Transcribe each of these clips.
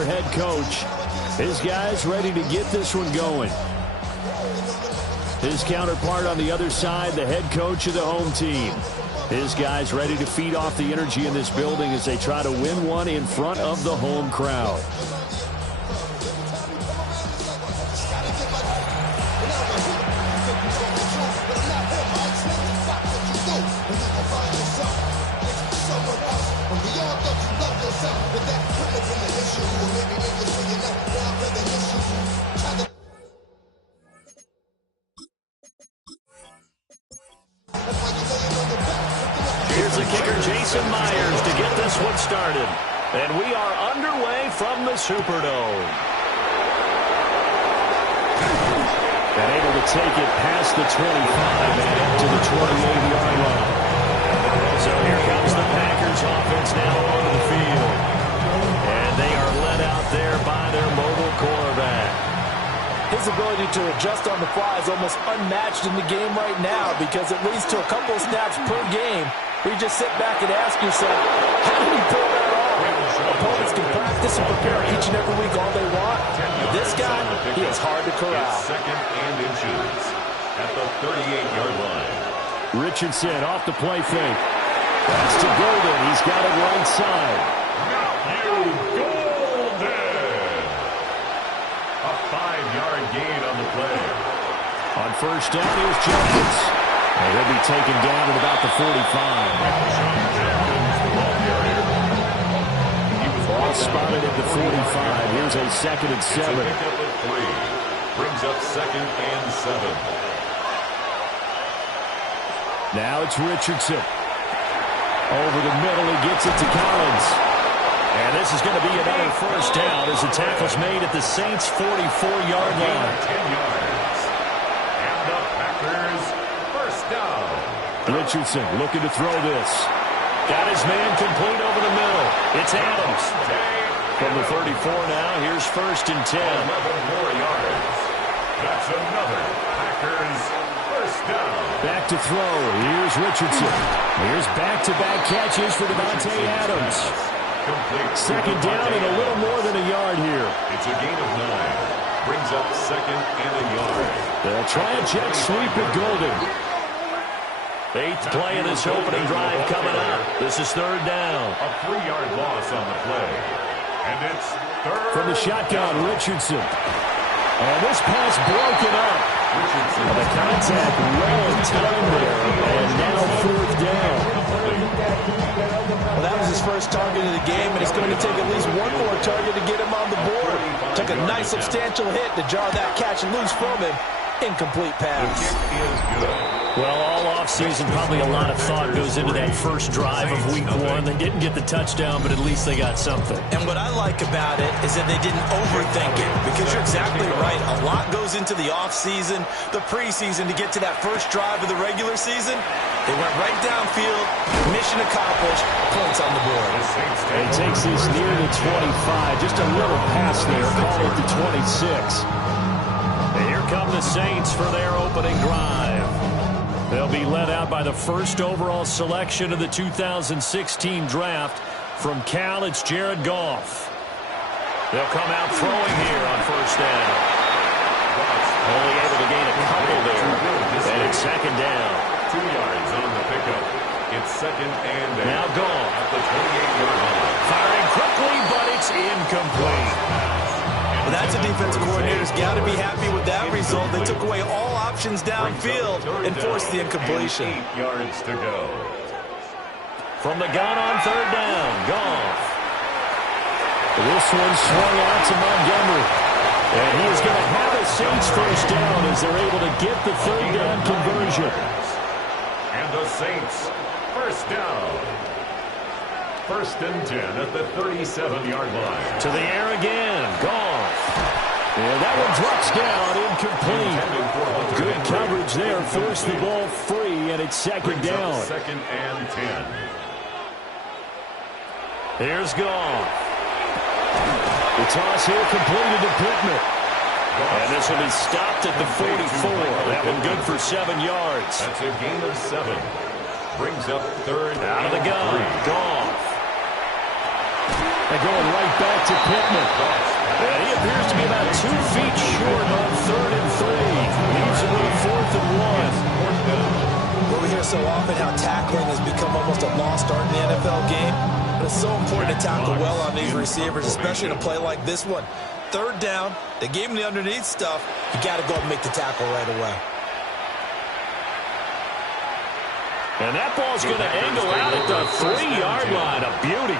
their head coach. His guys ready to get this one going. His counterpart on the other side, the head coach of the home team. His guys ready to feed off the energy in this building as they try to win one in front of the home crowd. Here's the kicker, Jason Myers, to get this one started. And we are underway from the Superdome. And able to take it past the 25 and up to the 28-yard line. So here comes the Packers offense now onto the field. And they are led out there by their mobile quarterback. His ability to adjust on the fly is almost unmatched in the game right now because it leads to a couple of snaps per game where you just sit back and ask yourself, how did he pull that off? Opponents can practice and prepare each and every week all they want. This guy, he is hard to corral. Second and inches at the 38-yard line. Richardson off the play fake. That's to Golden. He's got it right side. Matthew Golden. A 5-yard gain on the play. On first down, here's Jenkins. And he'll be taken down at about the 45. Ball spotted at the 45. Here's a 2nd and 7. Pick up at 3. Brings up 2nd and 7. Now it's Richardson. Over the middle, he gets it to Collins. And this is going to be another first down as the tackle's made at the Saints' 44-yard line. 10 yards. And the Packers first down. Richardson looking to throw this. Got his man complete over the middle. It's Adams. From the 34 now, here's 1st and 10. 11 more yards. That's another Packers first down. Back to throw. Here's Richardson. Here's back-to-back catches for Davante Adams. Complete. 2nd down and a little more than a yard here. It's a gain of 9. Brings up 2nd and a yard. They'll try a jet sweep at Golden. 8th play of this opening drive coming up. This is 3rd down. A 3-yard loss on the play. And it's 3rd. From the shotgun, Richardson. And this pass broken up. Richardson. The contact well in time there. And now 4th down. Well, that was his first target of the game, and it's going to take at least one more target to get him on the board. Took a nice substantial hit to jar that catch loose from him. Incomplete pass. The kick is good. Well, all offseason, probably a lot of thought goes into that first drive of Week 1. They didn't get the touchdown, but at least they got something. And what I like about it is that they didn't overthink it, because you're exactly right. A lot goes into the offseason, the preseason, to get to that first drive of the regular season. They went right downfield, mission accomplished, points on the board. It takes this near the 25, just a little pass there, call it the 26. And here come the Saints for their opening drive. They'll be led out by the first overall selection of the 2016 draft. From Cal, it's Jared Goff. They'll come out throwing here on first down. Only able to gain a couple there. And it's 2nd down. 2 yards on the pickup. It's 2nd and 8. Now Goff. At the 28-yard line. Firing quickly, but it's incomplete. Well, that's a defense coordinator's got to be happy with that result. They took away all options downfield and forced the incompletion. 8 yards to go. From the gun on 3rd down, Goff. This one swung out to Montgomery. And he is going to have a Saints first down as they're able to get the 3rd down conversion. And the Saints first down. 1st and 10 at the 37-yard line. To the air again, Goff. And that one drops down, incomplete. Good coverage there, forced the ball free, and it's 2nd down. 2nd and 10. Here's Goff. The toss here completed to Pittman. And this will be stopped at the 44. That one good for 7 yards. That's a gain of 7. Brings up 3rd Out of the gun, Goff. And going right back to Pittman. And he appears to be about 2 feet short on 3rd and 3. Leaves him with 4th and 1. Well, we hear so often how tackling has become almost a lost art in the NFL game. But it's so important to tackle well on these receivers, especially in a play like this one. 3rd down, they gave him the underneath stuff. You got to go up and make the tackle right away. And that ball's going to angle out at the 3-yard line. A beauty.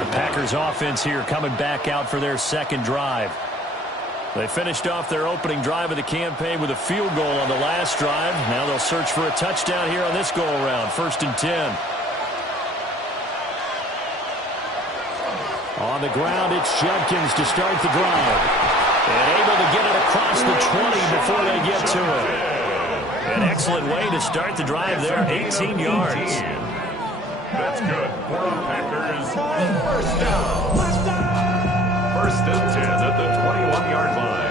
The Packers offense here coming back out for their second drive. They finished off their opening drive of the campaign with a field goal on the last drive. Now they'll search for a touchdown here on this go-around. 1st and 10. On the ground, it's Judkins to start the drive. And able to get it across the 20 before they get to it. An excellent way to start the drive there, 18 yards. That's good for the Packers. 1st down. 1st and 10 at the 21-yard line.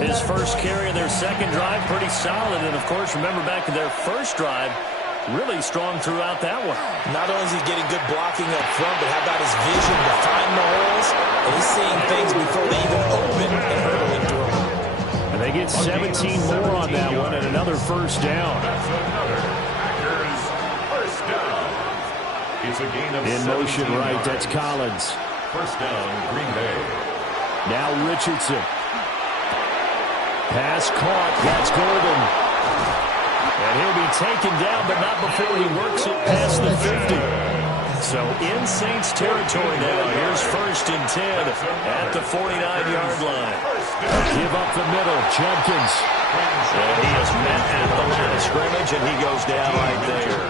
His first carry of their second drive, pretty solid. And, of course, remember back to their first drive, really strong throughout that one. Not only is he getting good blocking up front, but how about his vision to find the holes? And he's seeing things before they even open and hurdling through them. And they get 17 more on that one and another 1st down. That's another Packers 1st down. It's a gain of in motion right, yards. that's Collins. 1st down, Green Bay. Now Richardson. Pass caught, that's Golden. And he'll be taken down, but not before he works it past the 50. So in Saints territory now. Here's 1st and 10 at the 49-yard line. Give up the middle, Judkins. And he is met at the line of scrimmage, and he goes down right there.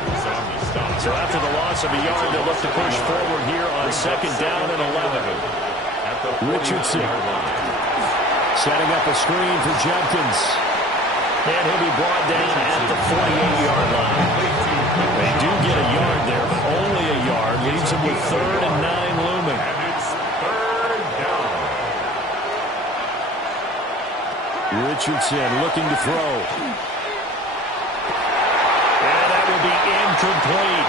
So after the loss of a yard, they'll look to push forward here on 2nd down and 11. Richardson setting up a screen for Judkins. And he'll be brought down at the 48-yard line. They do get a yard there, but only a yard. Leaves him with 3rd and 9 looming. And it's 3rd down. Richardson looking to throw. And that will be incomplete.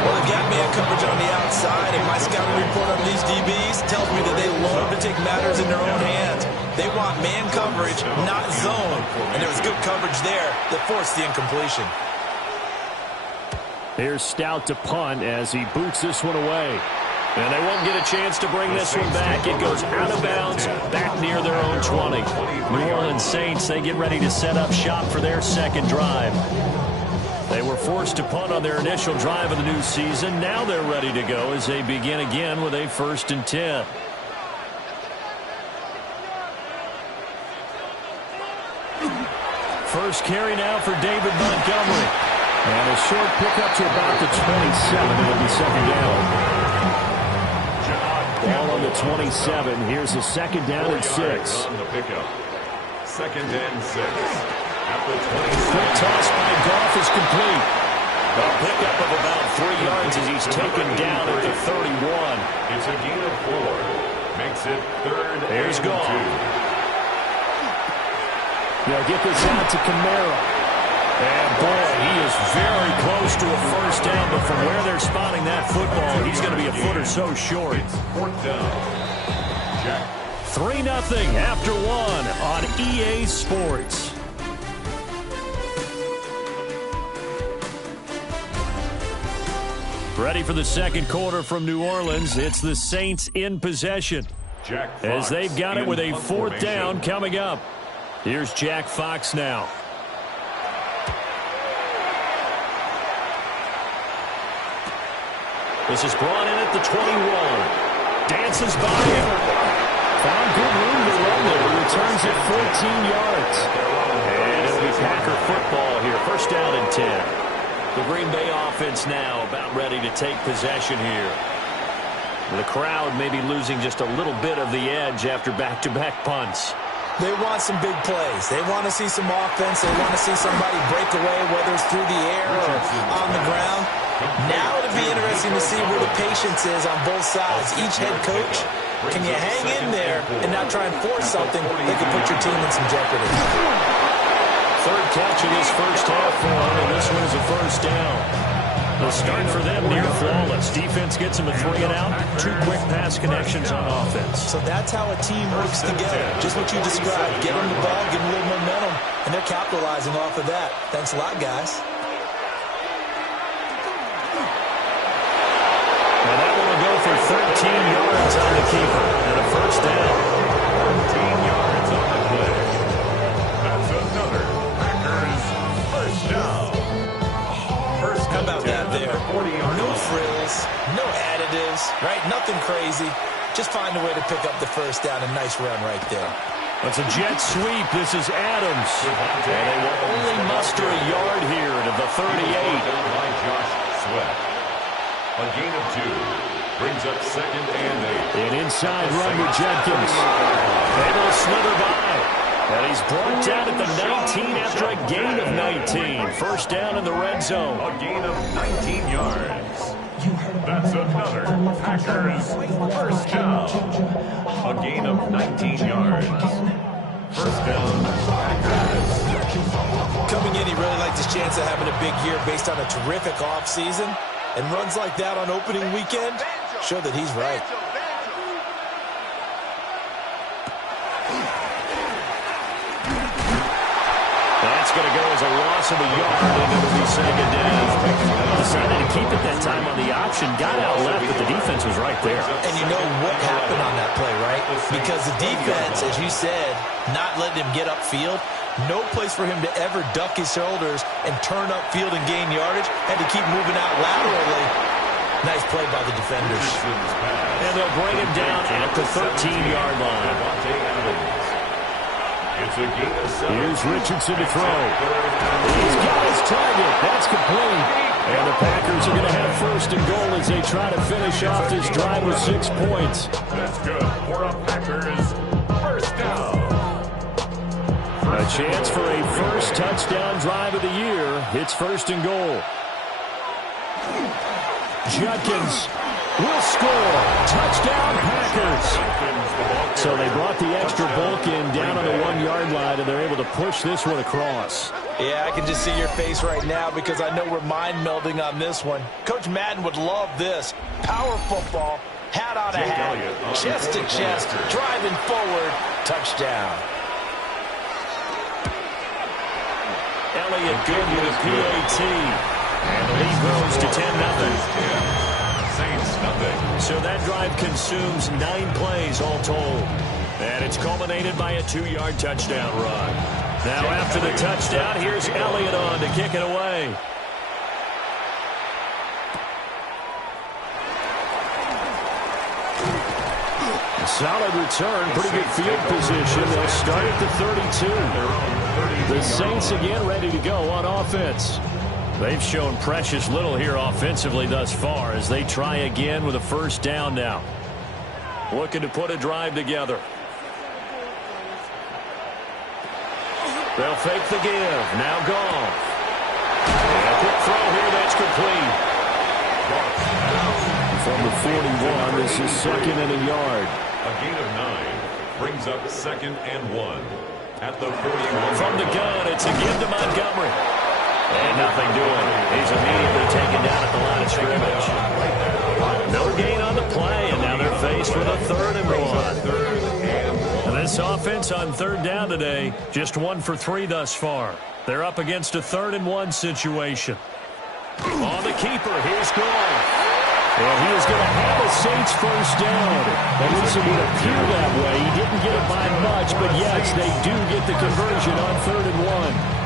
Well, they've got man coverage on the outside, and my scouting report on these DBs tells me that they love to take matters in their own hands. They want man coverage, not zone. And there was good coverage there that forced the incompletion. Here's Stout to punt as he boots this one away. And they won't get a chance to bring this one back. It goes out of bounds, back near their own 20. New Orleans Saints, they get ready to set up shop for their second drive. They were forced to punt on their initial drive of the new season. Now they're ready to go as they begin again with a 1st and 10. First carry now for David Montgomery. And a short pickup to about the 27. It'll be 2nd down. Ball on the 27. Here's a 2nd down and 6. On the pickup. 2nd and 6. At the 27. Quick toss by Goff is complete. A pickup of about 3 yards as he's taken down at the 31. It's a gain of 4. Makes it 3rd There's and Goff. 2. They'll get this out to Kamara. And, boy, he is very close to a 1st down, but from where they're spotting that football, he's going to be a foot or so short. It's 4th down. Jack. 3-0 after 1 on EA Sports. Ready for the second quarter from New Orleans. It's the Saints in possession Jack Fox as they've got it with a 4th formation. down coming up. Here's Jack Fox now. This is brought in at the 21. Dances by him. Found good room to run there. Returns it 14 yards. And it'll be Packer football here. 1st down and 10. The Green Bay offense now about ready to take possession here. The crowd may be losing just a little bit of the edge after back-to-back punts. They want some big plays. They want to see some offense. They want to see somebody break away, whether it's through the air or on the ground. Now it'll be interesting to see where the patience is on both sides. Each head coach, can you hang in there and not try and force something that could put your team in some jeopardy? Third catch of this first half for him, and this one is a first down. The start for them near flawless. Defense gets them a 3 and out. 2 quick pass connections on offense. So that's how a team works together. Just what you described. Get them the ball, give them a little momentum, and they're capitalizing off of that. Thanks a lot, guys. And that one will go for 13 yards on the keeper. And a first down. 13 yards on the play. That's another Packers first down. How about that there? No frills, no additives, right? Nothing crazy. Just find a way to pick up the first down. A nice run right there. It's a jet sweep. This is Adams. And they will only muster a yard here to the 38. By Josh Sweat. A gain of 2. Brings up 2nd and 8. An inside run with Jenkins. Able to slither by. And he's brought down at the 19 after a gain of 19. First down in the red zone. A gain of 19 yards. That's another Packers first down. A gain of 19 yards. First down, Packers. Coming in, he really liked his chance of having a big year based on a terrific offseason. And runs like that on opening weekend show that he's right. That's going to go as a loss of a yard, and it'll be second down. Decided to keep it that time on the option. Got out left, but the defense was right there. And you know what happened on that play, right? Because the defense, as you said, not letting him get upfield. No place for him to ever duck his shoulders and turn upfield and gain yardage. Had to keep moving out laterally. Nice play by the defenders. And they'll bring him down at the 13-yard line. Here's Richardson to throw. He's got his target. That's complete. And the Packers are going to have first and goal as they try to finish off this drive with 6 points. That's good for a Packers first down. A chance for a first touchdown drive of the year. It's first and goal. Judkins will score. Touchdown, Packers. So they brought the extra bulk in down on the 1-yard line, and they're able to push this one across. Yeah, I can just see your face right now because I know we're mind-melding on this one. Coach Madden would love this. Power football, hat on a hat, chest to chest, driving forward, touchdown. Elliott good with a PAT. And the lead grows to 10-0. So that drive consumes 9 plays all told. And it's culminated by a 2-yard touchdown run. Now after the touchdown, here's Elliott on to kick it away. A solid return, pretty good field position. They'll start at the 32. The Saints again ready to go on offense. They've shown precious little here offensively thus far as they try again with a first down now. Looking to put a drive together. They'll fake the give. Now Goff. And a quick throw here that's complete. From the 41, this is second and a yard. A gain of 9 brings up 2nd and 1 at the 41. From the gun, it's a give to Montgomery. And nothing doing. He's immediately taken down at the line of scrimmage. No gain on the play, and now they're faced with a 3rd and 1. And this offense on 3rd down today, just 1 for 3 thus far. They're up against a 3rd and 1 situation. On the keeper, here's Goff. And he is going to have a Saints first down. At least it would appear that way. He didn't get it by much, but yes, they do get the conversion on 3rd and 1.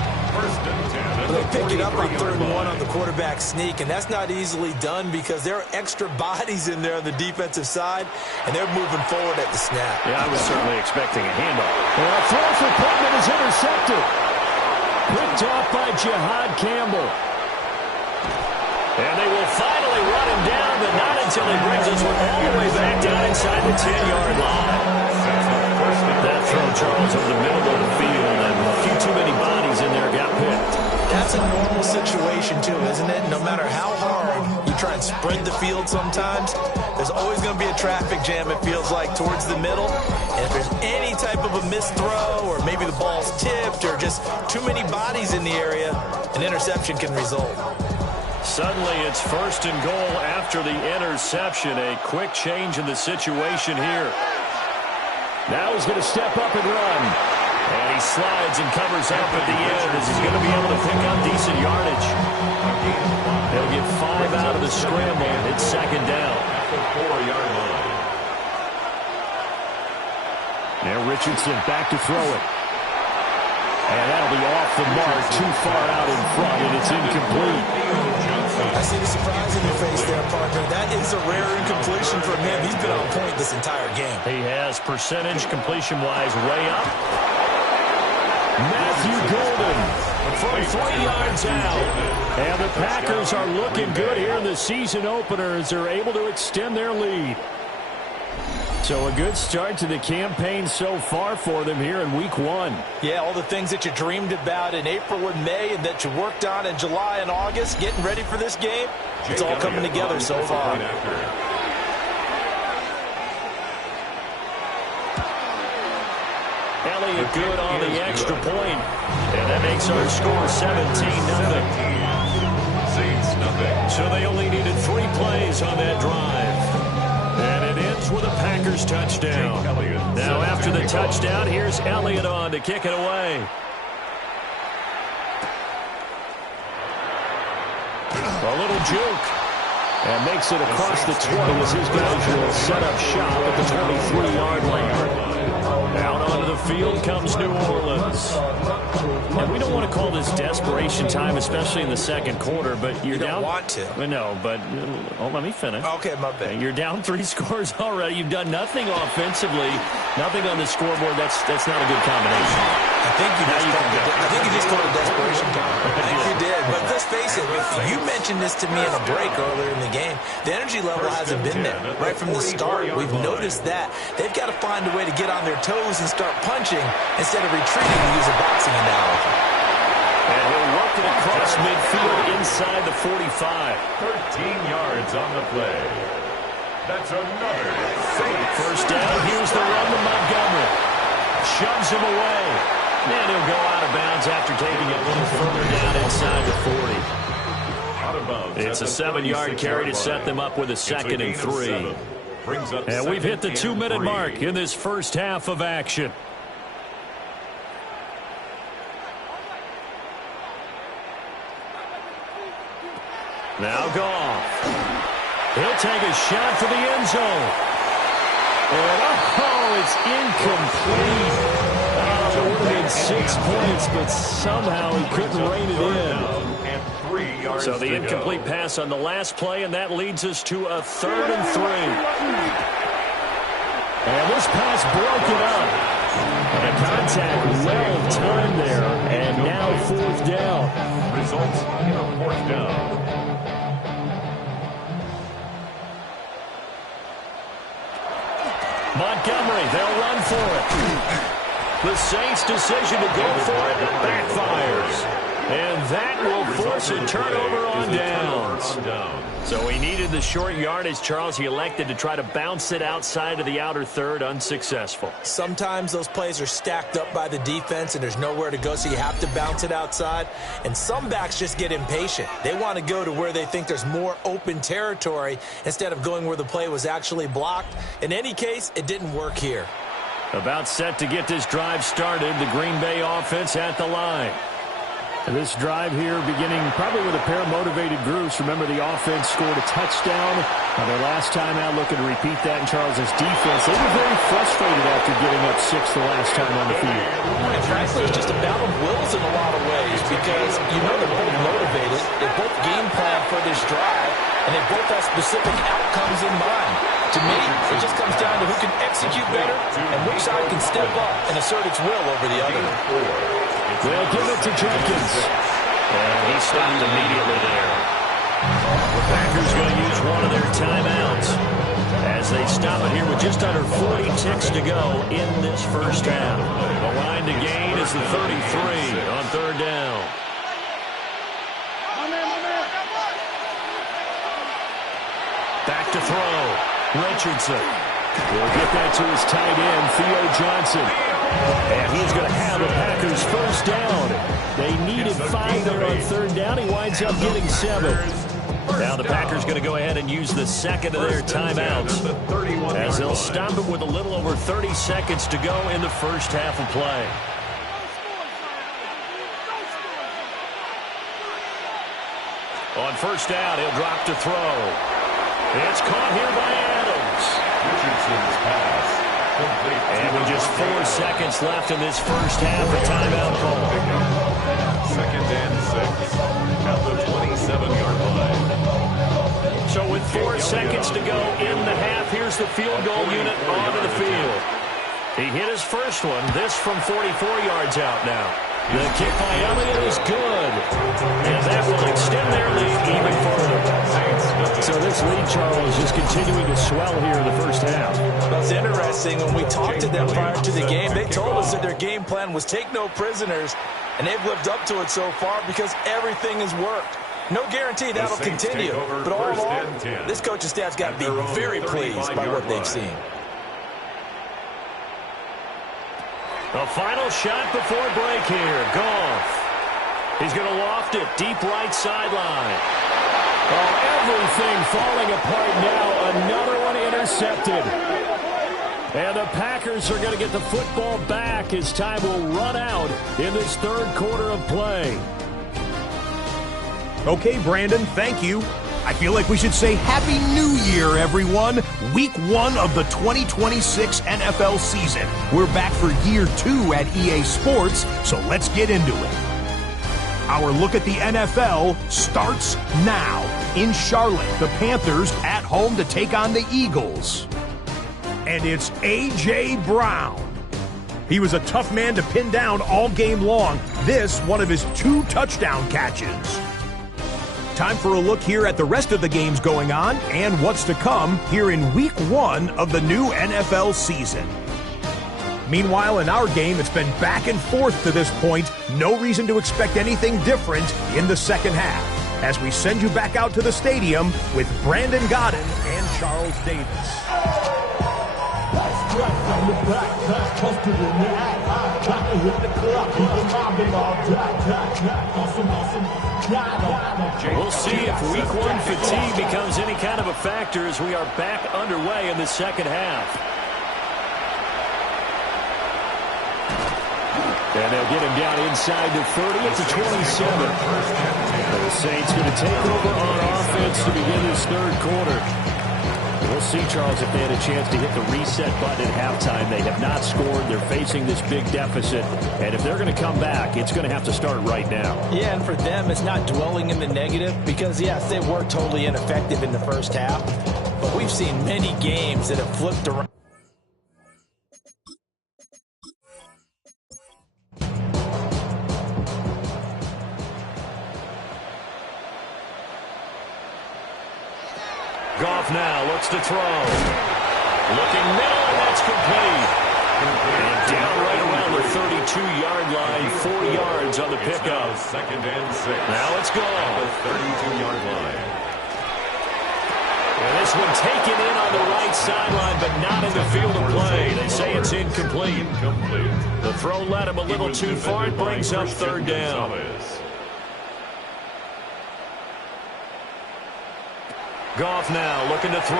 They pick it up on 3rd and 1 on the quarterback sneak, and that's not easily done because there are extra bodies in there on the defensive side, and they're moving forward at the snap. Yeah, I was certainly expecting a handoff. And a throw for Pittman is intercepted. Picked off by Jihad Campbell. And they will finally run him down, but not until he brings us all the way back down inside the 10-yard line. That throw, Charles, over the middle of the field, and a few too many bodies in there got picked. That's a normal situation, too, isn't it? No matter how hard you to try and spread the field sometimes. There's always going to be a traffic jam, it feels like, towards the middle. And if there's any type of a missed throw, or maybe the ball's tipped, or just too many bodies in the area, an interception can result. Suddenly it's 1st and goal after the interception. A quick change in the situation here. Now he's going to step up and run. And he slides and covers up at the end as he's going to be able to pick up decent yardage. They'll get 5 out of the scramble. It's 2nd down. At the 4-yard line. Now Richardson back to throw it. And that'll be off the mark, too far out in front, and it's incomplete. I see the surprise in your face there, partner. That is a rare incompletion from him. He's been on point this entire game. He has percentage completion-wise way up. Matthew Golden from 3 yards out. And the Packers are looking good here in the season opener as they're able to extend their lead. So a good start to the campaign so far for them here in week 1. Yeah, all the things that you dreamed about in April and May and that you worked on in July and August, getting ready for this game, it's all coming together so far. Elliott good on the extra point. And that makes our score 17-0. Saints nothing. So they only needed 3 plays on that drive. And it ends with a Packers touchdown. Now after the touchdown, here's Elliott on to kick it away. A little juke. And makes it across the 20 as his guys will set up shop at the 23-yard line. Out onto the field comes New Orleans. And we don't want to call this desperation time, especially in the second quarter, but you're down. You don't want to. No, but let me finish. Okay, my bad. You're down 3 scores already. You've done nothing offensively, nothing on the scoreboard. That's not a good combination. I think you just called it desperation time. I think you did. But let's face it, you mentioned this to me in a break earlier in the game. The energy level hasn't been there. Right from the start, we've noticed that. They've got to find a way to get on their toes and start punching instead of retreating, to use a boxing analogy. And he'll work it across midfield inside the 45. 13 yards on the play. That's another Saints. First down, here's the run to Montgomery. Shoves him away. And he'll go out of bounds after taking it a little further down inside the 40. Out of bounds. It's a 7-yard carry to set them up with a 2nd and 3. And we've hit the 2-minute mark in this first half of action. Now Goff. He'll take a shot for the end zone. And it's incomplete. It would have been 6 points, but somehow he couldn't rein it in. So the incomplete pass on the last play, and that leads us to a 3rd and 3. And this pass broken up. And contact well timed there, and now 4th down. Results in a 4th down. Montgomery, they'll run for it. The Saints' decision to go for it backfires. And that will force a turnover on downs. So he needed the short yardage, Charles. He elected to try to bounce it outside of the outer third, unsuccessful. Sometimes those plays are stacked up by the defense and there's nowhere to go, so you have to bounce it outside. And some backs just get impatient. They want to go to where they think there's more open territory instead of going where the play was actually blocked. In any case, it didn't work here. About set to get this drive started, the Green Bay offense at the line. This drive here beginning probably with a pair of motivated groups. Remember, the offense scored a touchdown their last time out, looking to repeat that in Charles's defense. They were very frustrated after giving up 6 the last time on the field. And frankly, it's just a battle of wills in a lot of ways because you know they're both motivated. They both game plan for this drive, and they both have specific outcomes in mind. To me, it just comes down to who can execute better and which side can step up and assert its will over the other. They'll give it to Jenkins. And he stopped immediately there. The Packers going to use one of their timeouts as they stop it here with just under 40 ticks to go in this first half. The line to gain is the 33 on 3rd down. Back to throw. Richardson. He'll get that to his tight end, Theo Johnson. And he's going to have the Packers first down. They needed 5 there on third down. He winds up getting 7. Now the Packers going to go ahead and use the second of their timeouts as they'll stop it with a little over 30 seconds to go in the first half of play. On first down, he'll drop to throw. It's caught here by Adams. Richardson's pass. And with just 4 seconds left in this first half, a timeout call. 2nd and 6 at the 27-yard line. So with 4 seconds to go in the half, here's the field goal unit onto the field. He hit his first one, this from 44 yards out now. The kick by Elliott is good. And that will extend their lead even further. So this lead, Charles, is continuing to swell here in the first half. Well, it's interesting. When we talked to them prior to the game, they told us that their game plan was take no prisoners, and they've lived up to it so far because everything has worked. No guarantee that'll continue, but all in all, this coaching staff's got to be very pleased by what they've seen. The final shot before break here. Goff. He's going to loft it deep right sideline. Oh, everything falling apart now. Another one intercepted. And the Packers are going to get the football back as time will run out in this third quarter of play. Okay, Brandon, thank you. I feel like we should say Happy New Year, everyone. Week 1 of the 2026 NFL season. We're back for year 2 at EA Sports, so let's get into it. Our look at the NFL starts now. In Charlotte, the Panthers at home to take on the Eagles. And it's A.J. Brown. He was a tough man to pin down all game long. This, one of his 2 touchdown catches. Time for a look here at the rest of the games going on and what's to come here in Week 1 of the new NFL season. Meanwhile, in our game, it's been back and forth to this point. No reason to expect anything different in the second half, as we send you back out to the stadium with Brandon Godden and Charles Davis. We'll see if Week 1 fatigue becomes any kind of a factor as we are back underway in the second half. And they'll get him down inside the 30 at the 27. The Saints going to take over on offense to begin this third quarter. We'll see, Charles, if they had a chance to hit the reset button at halftime. They have not scored. They're facing this big deficit. And if they're going to come back, it's going to have to start right now. Yeah, and for them, it's not dwelling in the negative because, yes, they were totally ineffective in the first half. But we've seen many games that have flipped around. Goff now looks to throw. Looking middle, and that's complete. And down right around the 32-yard line, 4 yards on the pickup. 2nd and 6. Now it's gone. The 32-yard line. And this one taken in on the right sideline, but not in the field of play. They say it's incomplete. The throw led him a little too far. It brings up third down. Goff now looking to throw.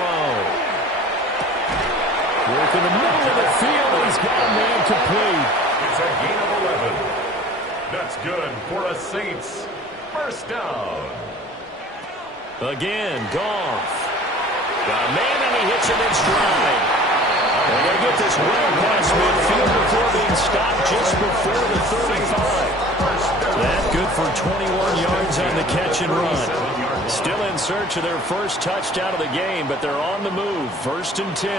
Work in the middle of the field. He's got a man complete. It's a gain of 11. That's good for a Saints first down. Again, Goff. Got a man and he hits him in stride. They're going to get this well past midfield before being stopped just before the 35. That's good for 21 yards on the catch and run. Still in search of their first touchdown of the game, but they're on the move. 1st and 10.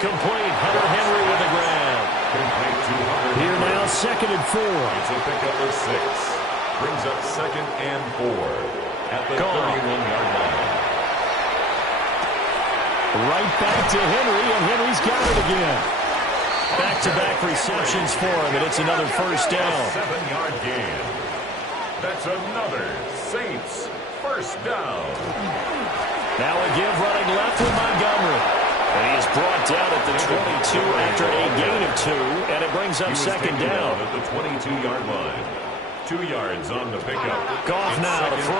Complete. Hunter Henry with the grab. Here now, 2nd and 4. It's a pickup of 6. Brings up 2nd and 4 at the 31-yard line. Right back to Henry, and Henry's got it again. Back-to-back receptions for him, and it's another first down. 7-yard gain. That's another Saints First down. Now a give running left with Montgomery. And he is brought down at the 22 after a gain of 2, and it brings up second down. At the 22-yard line. 2 yards on the pickup. Goff now to throw.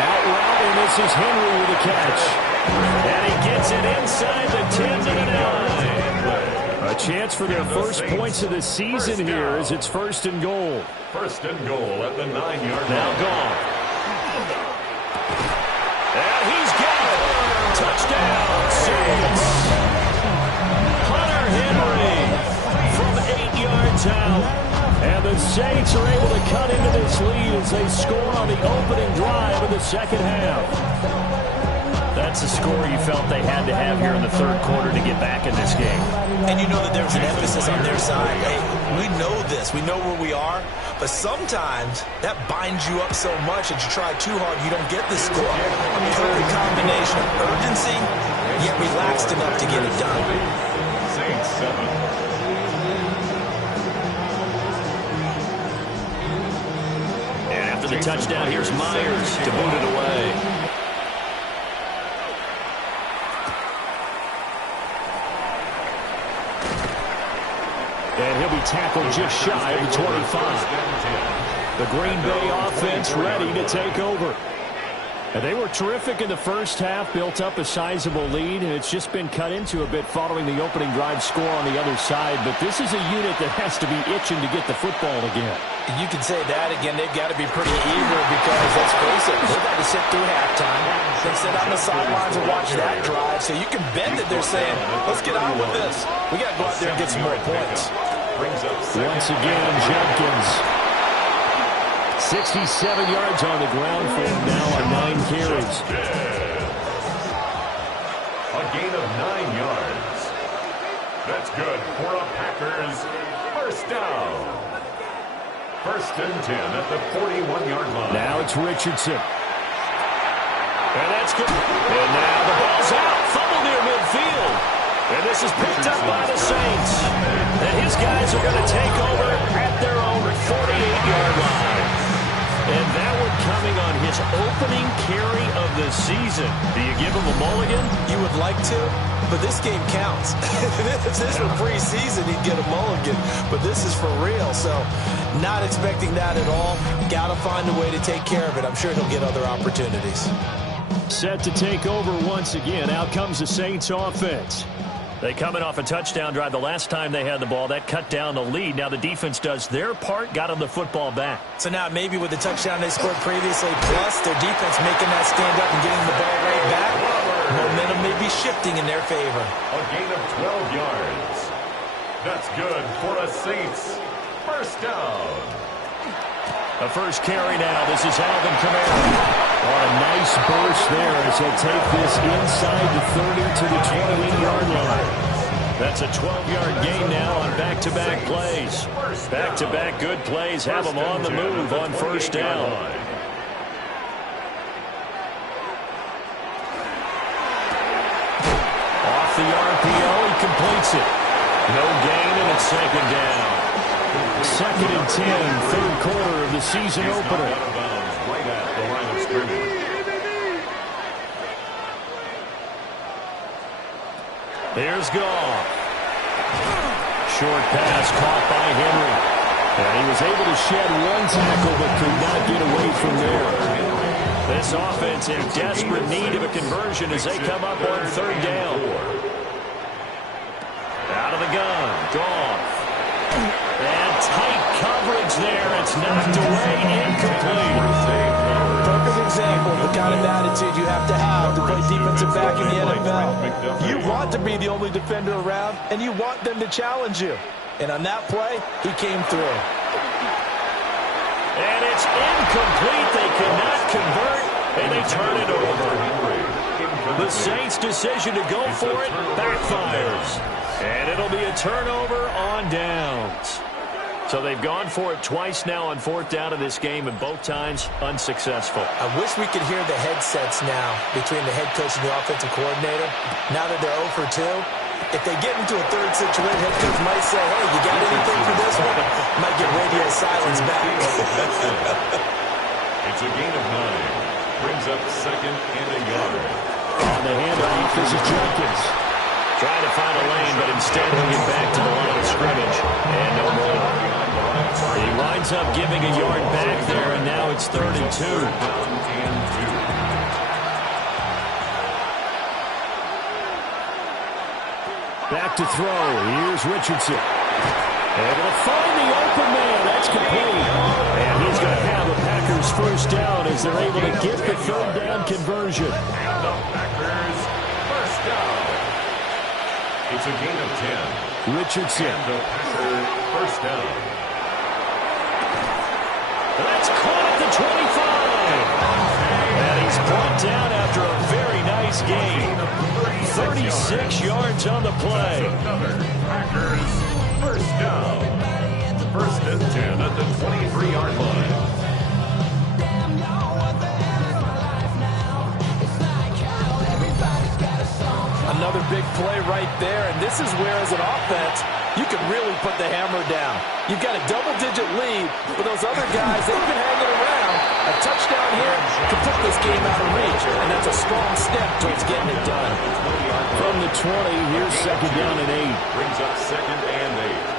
Out route, and this is Henry with a catch. And he gets it inside the 10 to the 9. A chance for their first points of the season here as it's first and goal. First and goal at the 9-yard line. Now Goff. And he's got it. Touchdown, Saints. Hunter Henry from 8 yards out. And the Saints are able to cut into this lead as they score on the opening drive of the second half. That's a score you felt they had to have here in the third quarter to get back in this game. And you know that there's an emphasis on their side. Hey, we know this. We know where we are. But sometimes that binds you up so much that you try too hard, you don't get the score. A perfect combination of urgency, yet relaxed enough to get it done. Saints 7. The touchdown, here's Myers to boot it away. And he'll be tackled just shy of the 25. The Green Bay offense ready to take over. And they were terrific in the first half, built up a sizable lead, and it's just been cut into a bit following the opening drive score on the other side. But this is a unit that has to be itching to get the football again. You can say that again. They've got to be pretty eager because, let's face it, they've had to sit through halftime. They sit on the sidelines and watch that drive. So you can bet that they're saying, let's get on with this. We got to go out there and get some more points. Once again, Jenkins. 67 yards on the ground for him now on 9 carries. A gain of 9 yards. That's good for a Packers first down. First and 10 at the 41-yard line. Now it's Richardson. And that's good. And now the ball's out. Fumble near midfield. And this is picked up by the Saints. And his guys are going to take over at their own 48-yard line. And that one coming on his opening carry of the season. Do you give him a mulligan? You would like to, but this game counts. If this were preseason, he'd get a mulligan. But this is for real, so not expecting that at all. Got to find a way to take care of it. I'm sure he'll get other opportunities. Set to take over once again. Out comes the Saints offense. They coming off a touchdown drive the last time they had the ball. That cut down the lead. Now the defense does their part, got them the football back. So now maybe with the touchdown they scored previously, plus their defense making that stand up and getting the ball right back, momentum may be shifting in their favor. A gain of 12 yards. That's good for a Saints first down. A first carry now. This is Alvin Kamara. On a nice burst there as he'll take this inside the 30 to the 28-yard line. That's a 12-yard gain now on back-to-back plays. Back-to-back good plays have them on the move on first down. Off the RPO, he completes it. No gain, and it's second down. Second and 10, third quarter of the season opener. Right at the line of scrimmage. Here's Goff. Short pass caught by Henry. And he was able to shed one tackle but could not get away from there. This offense in desperate need of a conversion as they come up on third down. Out of the gun, Goff. And tight coverage there. It's knocked away, incomplete. Perfect example of the kind of attitude you have to play defensive back in the NFL. You want to be the only defender around, and you want them to challenge you. And on that play, he came through. And it's incomplete. They could not convert, and they turn it over. The Saints' decision to go for it backfires. And it'll be a turnover on downs. So they've gone for it twice now on fourth down in this game, and both times unsuccessful. I wish we could hear the headsets now between the head coach and the offensive coordinator. Now that they're 0 for 2, if they get into a third situation, head coach might say, hey, you got anything for this one? Might get radio silence back. It's a gain of 9. Brings up second and a yard. On the handoff, this is Jenkins. Trying to find a lane, but instead he'll get back to the line of scrimmage. And no more. He winds up giving a yard back there, and now it's 3rd and 2. Back to throw. Here's Richardson. Able to find the open man. That's complete. And he's going to have a Packers first down as they're able to get the 3rd down conversion. And the Packers first down. It's a gain of 10. Richardson. And the Packers first down. That's caught at the 25. And he's brought down after a very nice game. 36 yards on the play. Another Packers first down. 1st and 10 at the 23-yard line. Another big play right there, and this is where, as an offense, you can really put the hammer down. You've got a double-digit lead, but those other guys, they've been hanging around. A touchdown here could put this game out of reach, and that's a strong step towards getting it done. From the 20, here's 2nd down and 8. Brings up 2nd and 8.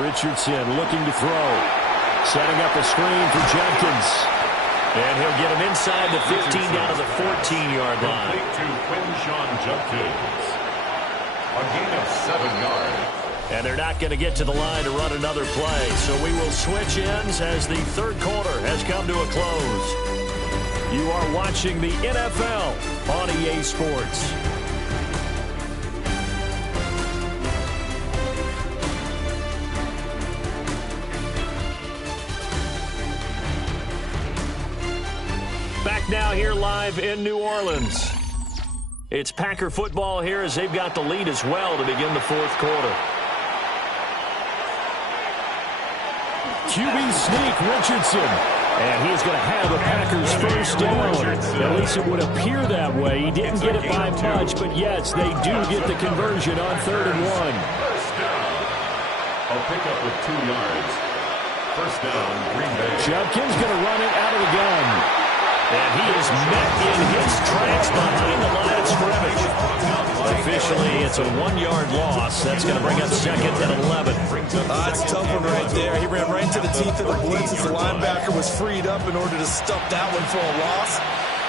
Richardson looking to throw. Setting up a screen for Jenkins. And he'll get him inside the 15 down to the 14-yard line. Complete to Quinshon Judkins. A gain of 7 yards. And they're not going to get to the line to run another play. So we will switch ends as the 3rd quarter has come to a close. You are watching the NFL on EA Sports. Back now here live in New Orleans. It's Packer football here as they've got the lead as well to begin the 4th quarter. QB sneak, Richardson. And he's going to have a Packers first down. At least it would appear that way. He didn't get it by much, but yes, they do get the conversion on 3rd and 1. First down. A pickup with 2 yards. First down, Green Bay. Judkins going to run it out of the gun. And he is met in his tracks behind the line of scrimmage. Officially, it's a 1-yard loss. That's going to bring up 2nd and 11. That's a tough one right there. He ran right to the teeth of the blitz as the linebacker was freed up in order to stuff that one for a loss.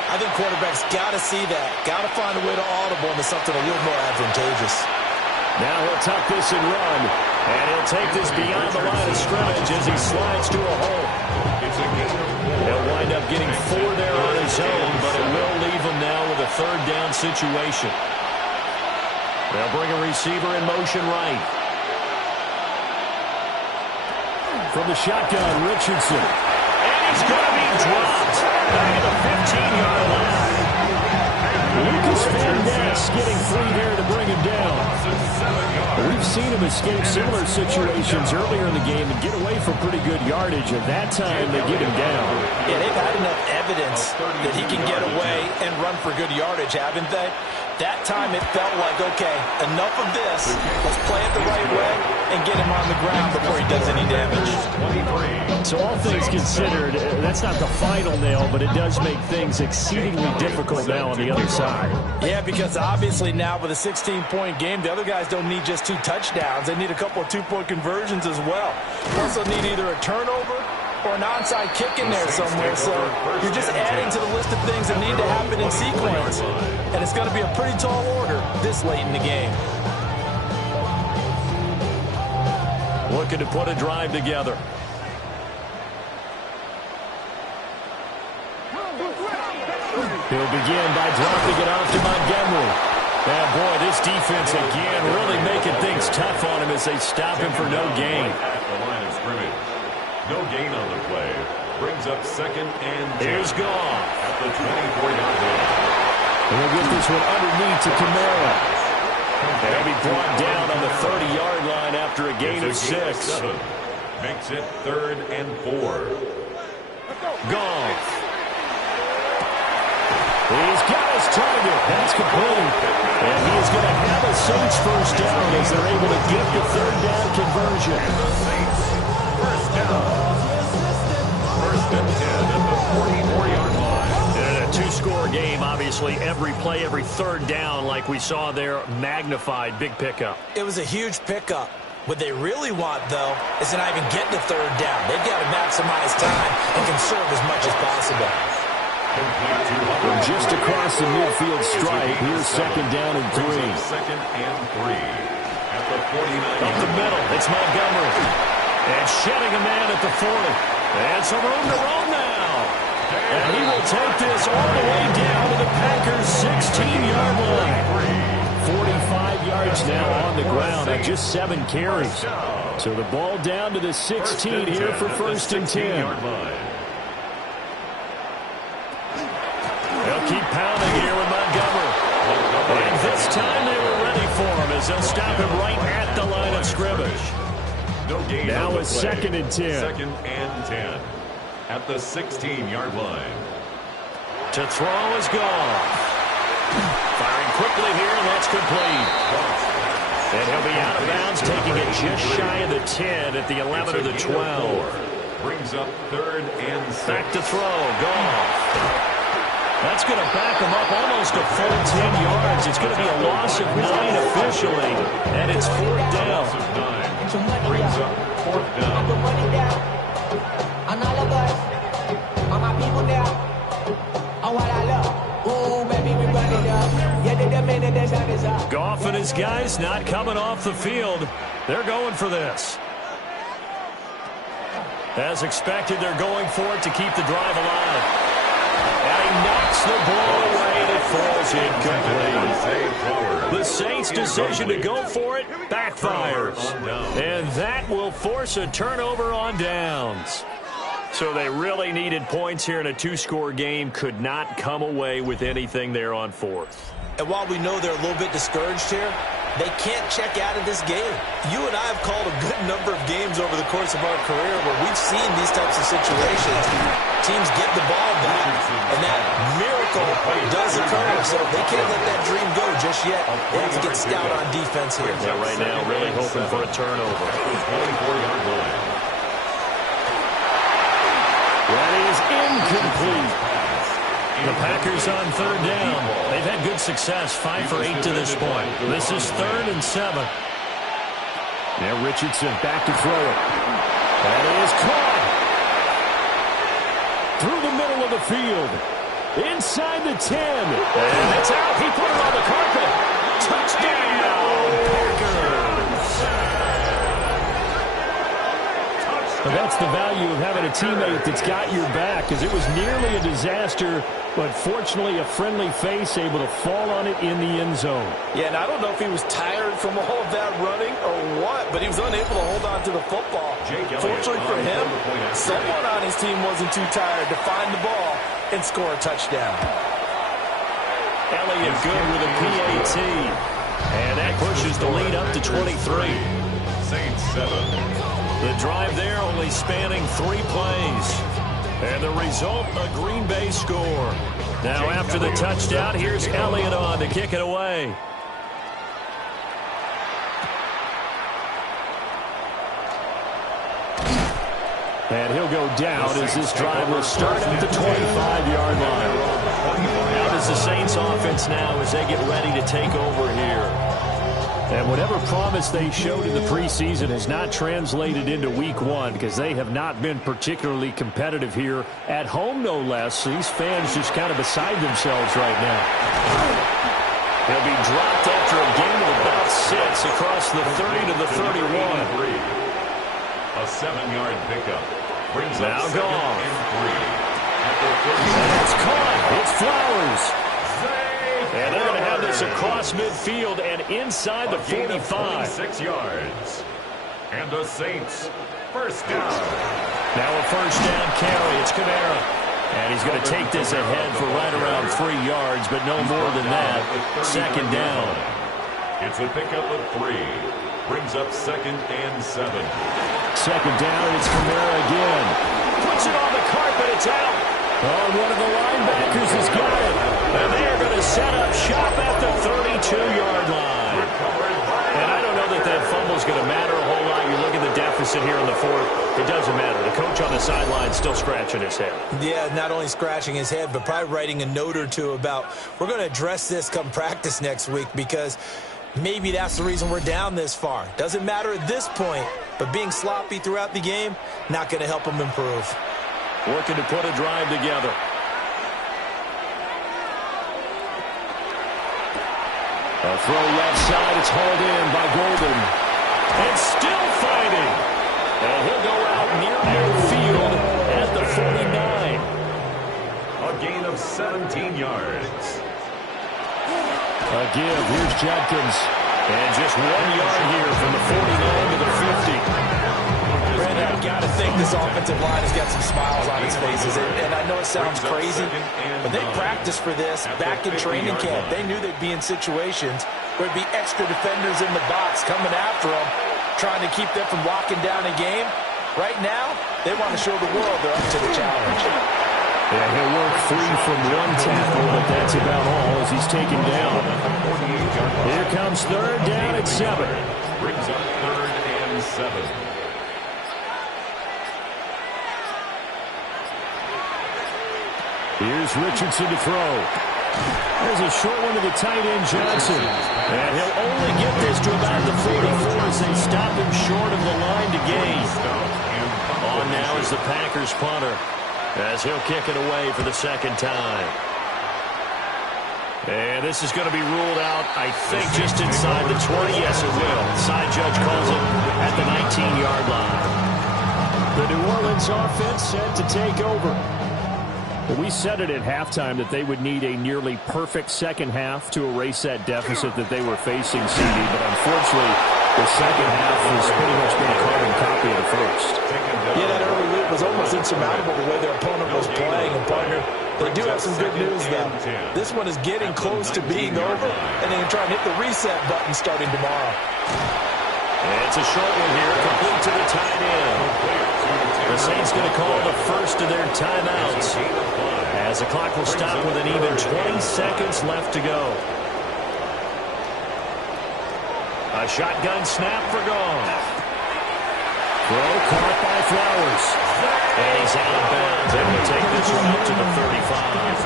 I think quarterbacks got to see that. Got to find a way to audible into something a little more advantageous. Now he'll tuck this and run. And he'll take this beyond the line of scrimmage as he slides to a hole. He'll wind up getting 4 there on his own, but it will leave him now with a 3rd down situation. They'll bring a receiver in motion right. From the shotgun, Richardson. And he's going to be dropped back at the 15-yard line. Lucas Van Ness getting free there to bring him down. We've seen him escape similar situations earlier in the game and get away from pretty good yardage. At that time, they get him down. Yeah, they've had enough evidence that he can get away and run for good yardage, haven't they? That time it felt like, okay, enough of this. Let's play it the right way and get him on the ground before he does any damage. So all things considered, that's not the final nail, but it does make things exceedingly difficult now on the other side. Yeah, because obviously now with a 16-point game, the other guys don't need just 2 touchdowns. They need a couple of 2-point conversions as well. Plus they'll need either a turnover or an onside kick in there somewhere. So you're just adding to the list of things that need to happen in sequence. And it's going to be a pretty tall order this late in the game. Looking to put a drive together. He'll begin by dropping it off to Montgomery. And boy, this defense again really making things tough on him as they stop him for no gain. At the line of scrimmage. No gain on the play. Brings up 2nd and 10. Here's Goff. At the 24-yard line. And he'll get this one underneath to Kamara. They'll be brought down on the 30-yard line after a gain of 6. Makes it 3rd and 4. Goff. He's got his target. That's complete. And he's going to have a Saints first down as they're able to get the 3rd down conversion. First down. 44-yard line. In a two-score game, obviously, every play, every third down, like we saw there, magnified. Big pickup. It was a huge pickup. What they really want, though, is to not even get to third down. They've got to maximize time and conserve as much as possible. From just across the midfield stripe, here's second down and 3. Second and 3. At the 49. Up the middle, it's Montgomery. And shedding a man at the 40. And some room to roam now. And he will take this all the way down to the Packers' 16-yard line. 45 yards now on the ground on just 7 carries. So the ball down to the 16 here for first and 10. They'll keep pounding here with Montgomery. And this time they were ready for him as they'll stop him right at the line of scrimmage. Now it's second and 10. Second and 10 at the 16-yard line. To throw is gone. Firing quickly here, and that's complete. And he'll be out of bounds, taking it just shy of the 10 at the 11 or the 12. Brings up third and 6. Back to throw, Goff. That's going to back him up almost a full 10 yards. It's going to be a loss of 9 officially, and it's fourth down. Brings up fourth down. Goff and his guys not coming off the field. They're going for this. As expected, they're going for it to keep the drive alive. And he knocks the ball away and it falls incomplete. The Saints' decision to go for it backfires. And that will force a turnover on downs. So they really needed points here in a two-score game. Could not come away with anything there on fourth. And while we know they're a little bit discouraged here, they can't check out of this game. You and I have called a good number of games over the course of our career where we've seen these types of situations. Teams get the ball back, and that miracle does occur. So they can't let that dream go just yet. They have to get stout on defense here. Yeah, right now really hoping for a turnover. 24-yard line. That is incomplete. The Packers on third down. They've had good success, 5 for 8 to this point. This is third and 7. Now Richardson back to throw it. That is caught. Through the middle of the field. Inside the 10. And it's out. He put it on the carpet. Touchdown, Packers. But that's the value of having a teammate that's got your back, because it was nearly a disaster, but fortunately a friendly face able to fall on it in the end zone. Yeah, and I don't know if he was tired from all of that running or what, but he was unable to hold on to the football. Fortunately for him, someone on his team wasn't too tired to find the ball and score a touchdown. Elliott good with a PAT. And that pushes the lead up to 23. Saints 7. The drive there only spanning 3 plays. And the result, a Green Bay score. Now after the touchdown, here's Elliott on to kick it away. And he'll go down as this drive will start at the 25-yard line. Now does the Saints offense now as they get ready to take over here. And whatever promise they showed in the preseason has not translated into week 1, because they have not been particularly competitive here at home, no less. These fans just kind of beside themselves right now. He'll be dropped after a gain of about 6 across the 30 to the 31. A 7-yard pickup. Brings now up gone. And it's caught. It's Flowers. And they're going to have this across midfield and inside the 45. 6 yards. And the Saints first down. Now a first down carry. It's Kamara. And he's going to take this ahead for right around 3 yards, but no more than that. Second down. It's a pickup of 3. Brings up second and 7. Second down, it's Kamara again. Puts it on the carpet. It's out. Oh, one of the linebackers has got it. And they are going to set up shop at the 32-yard line. And I don't know that that fumble is going to matter a whole lot. You look at the deficit deficit here in the fourth. It doesn't matter. The coach on the sideline still scratching his head. Yeah, not only scratching his head, but probably writing a note or two about, we're going to address this come practice next week, because maybe that's the reason we're down this far. Doesn't matter at this point, but being sloppy throughout the game, not going to help him improve. Working to put a drive together. A throw left side. It's hauled in by Golden. And still fighting. And he'll go out near midfield at the 49. A gain of 17 yards. A give. Here's Judkins. And just 1 yard here from the 49 to the 50. Brandon, I've got to think this offensive line has got some smiles on its faces. And I know it sounds crazy, but they practiced for this back in training camp. They knew they'd be in situations where there'd be extra defenders in the box coming after them, trying to keep them from locking down a game. Right now, they want to show the world they're up to the challenge. Yeah, he'll work free from one tackle, but that's about all as he's taken down. Here comes third down at 7. Brings up 3rd and 7. Here's Richardson to throw. There's a short one to the tight end, Johnson. And he'll only get this to about the 44 as they stop him short of the line to gain. On now is the Packers punter, as he'll kick it away for the second time. And this is going to be ruled out, I think, just inside the 20. Yes, it will. Side judge calls it at the 19-yard line. The New Orleans offense set to take over. Well, we said it at halftime that they would need a nearly perfect second half to erase that deficit that they were facing, CD. But unfortunately, the second half has pretty much been a carbon copy of the first. Yeah, that early lead was almost insurmountable the way their opponent was playing. And, partner, they do have some good news, though. This one is getting close to being over, and they can try and hit the reset button starting tomorrow. And it's a short one here, complete to the tight end. The Saints going to call the first of their timeouts, as the clock will stop with an even 20 seconds left to go. A shotgun snap for Goff. Throw caught by Flowers. And he's out of bounds, and will take this one up to the 35.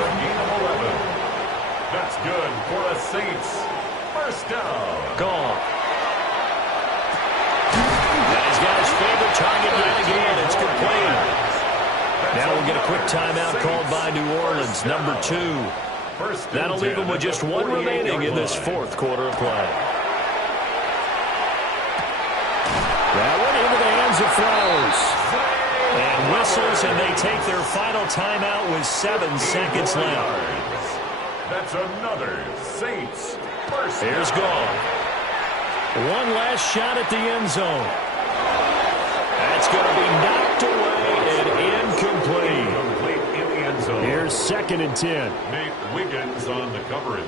That's good for the Saints. First down. Goff. He's got his favorite target yet again. It's complete. Now we'll get a quick timeout called by New Orleans, number 2. That'll leave them with just 1 remaining in this fourth quarter of play. That one into the hands of Flowers. And whistles, and they take their final timeout with 7 seconds left. That's another Saints first down. Here's Goff. One last shot at the end zone. That's going to be knocked away and incomplete. Complete in the end zone. Here's 2nd and 10. Nate Wiggins on the coverage.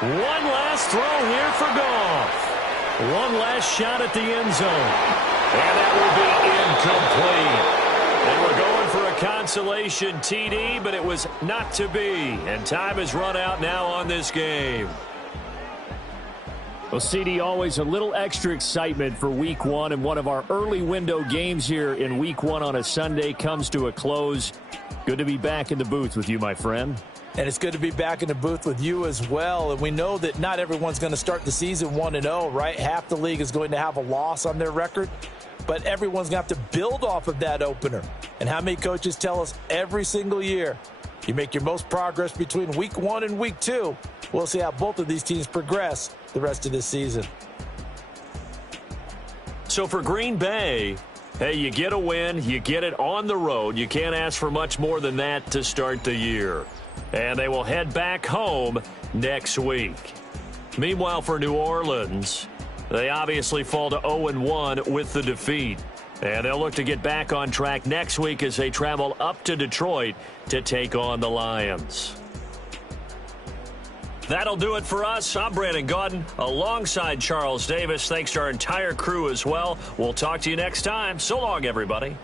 One last throw here for Goff. One last shot at the end zone. And that will be incomplete. They were going for a consolation TD, but it was not to be. And time has run out now on this game. Well, CD, always a little extra excitement for Week 1, and one of our early window games here in Week 1 on a Sunday comes to a close. Good to be back in the booth with you, my friend. And it's good to be back in the booth with you as well. And we know that not everyone's going to start the season 1-0, right? Half the league is going to have a loss on their record, but everyone's going to have to build off of that opener. And how many coaches tell us every single year, you make your most progress between Week 1 and Week 2. We'll see how both of these teams progress the rest of this season. So for Green Bay, hey, you get a win, you get it on the road. You can't ask for much more than that to start the year. And they will head back home next week. Meanwhile, for New Orleans, they obviously fall to 0-1 with the defeat. And they'll look to get back on track next week as they travel up to Detroit to take on the Lions. That'll do it for us. I'm Brandon Gaudin alongside Charles Davis. Thanks to our entire crew as well. We'll talk to you next time. So long, everybody.